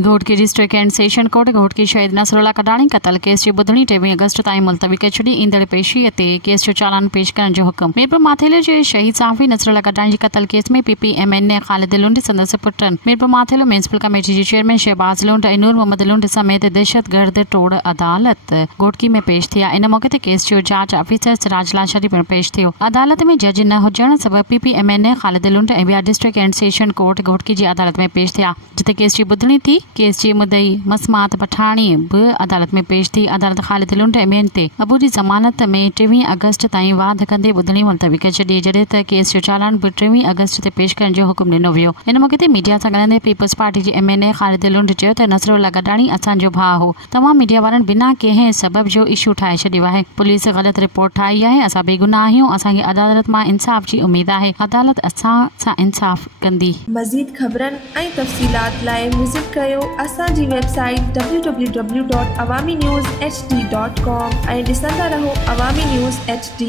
Ghotki district and session court Ghotki शहीद नसरुल्ला कडाणी क़त्ल केस जी ॿुधणी 23 अगस्त ताईं मुलतवी करे छॾी। ईंदड़ पेशीअ ते केस जो चालान पेश करण जो हुकुम। मीरपुर माथेले जे शहीद साफ़ी नसरुल्ला कडाणी जी क़त्ल केस में PPMN ख़ालिद लुंड संदसि पुटनि मीरपुर माथेलो म्यूनिसिपल कमेटी जी चेयरमैन शहबाज लुंड ऐं नूर मोहम्मद लुंड समेत दहशतगर्द टोड़ अदालत घोटकी में पेश थिया। इन मौक़े ते केस जो जांच ऑफिसर सिराज लाशरी पिणु पेश थियो। अदालत में जज न हुजण सबबि PPMN ख़ालिद लुंड ऐं ॿिया district and session court Ghotki जी अदालत में पेश थिया, जिते केस जी ॿुधणी थी। केस जी मुदई मसमात पठाणी बि अदालत में पेश थी। अदालत ख़ालिद लुंड ऐं ॿियनि ते अबू जी ज़मानत में 23 अगस्त ताईं वाध कंदे ॿुधणी मुलतवी करे छॾी, जॾहिं त केस जो चालान बि 23 अगस्त ते पेश करण जो हुकुम ॾिनो वियो। इन मौक़े ते मीडिया सां ॻाल्हाईंदे पीपल्स पार्टी जे MNA ख़ालिद लुंड चयो त नसरुल्ला कडाणी असांजो भाउ हो। तमामु मीडिया वारनि बिना कंहिं सबब जो इशू ठाहे छॾियो आहे। पुलिस ग़लति रिपोर्ट ठाही आहे। असां बेगुनाह आहियूं। असांखे अदालत मां इंसाफ़ जी उमेद आहे। अदालत असां सां इंसाफ़ कंदी। मज़ीद ख़बरनि ऐं तफ़सीलात लाइ विज़िट कयो असांजी वेबसाइट www.awamiNewsHD.com ऐं ॾिसंदा रहो अवामी न्यूज़ HD।